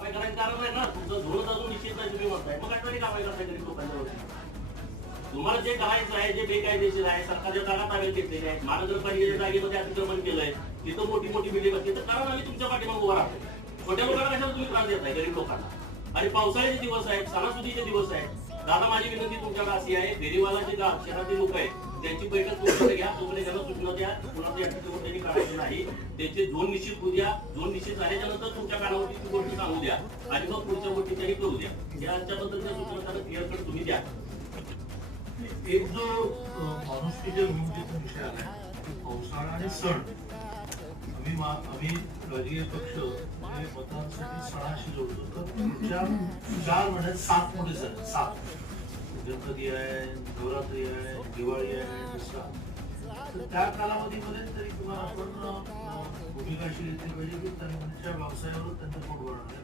काय करायचं कारण आहे ना, तुमचं धोरण अजून निश्चित नाही तुम्ही म्हणताय, मग काय तरी कारवाई करताय गरीब लोकांच्यावरती. तुम्हाला जे करायचं आहे, जे बेकायदेशीर आहे, सरकारच्या जागा ताब्यात घेतलेल्या आहेत, महानगरपालिकेच्या जागेमध्ये अतिक्रमण केलंय, तिथं मोठी मोठी बिल्डिंग असते, तर कारण आम्ही तुमच्या पाठीमागे उभा राहतो. छोट्या लोकांना कशाला तुम्ही त्रास देताय गरीब लोकांना? आणि पावसाळ्याचे दिवस आहेत, सणासुदीचे दिवस आहेत. दादा माझी विनंती तुमच्याकडे अशी आहे, फेरीवाला जे शहरातील लोक आहेत त्यांची बैठक तुमच्याकडे घ्या, तोपर्यंत त्यांना सूचना द्या, कुणाचं अतिक्रमण त्यांनी करायचं नाही, त्यांचे झोन निश्चित होऊ द्या. झोन निश्चित झाल्याच्या नंतर तुमच्या कानावरती ती गोष्टी सांगू द्या आणि मग पुढच्या गोष्टी त्यांनी करू द्या. याच्या बद्दलच्या सूचना त्यांना क्लिअर कट तुम्ही द्या. एक जो माणुसकीच्या विमुक्तीचा विषय आलाय पावसाळा आणि सण. आम्ही राजकीय पक्ष म्हणजे मतांसाठी सणाशी जोडतो. तर पुढच्या 4 महिन्यात 7 मोठे सण, 7 गणपती आहे, नवरात्री आहे, दिवाळी आहे, दसरा. तर त्या कालावधीमध्ये तरी तुम्हाला आपण भूमिका अशी घेतली पाहिजे की त्यांच्या व्यवसायावर त्यांचं पोट भरणार.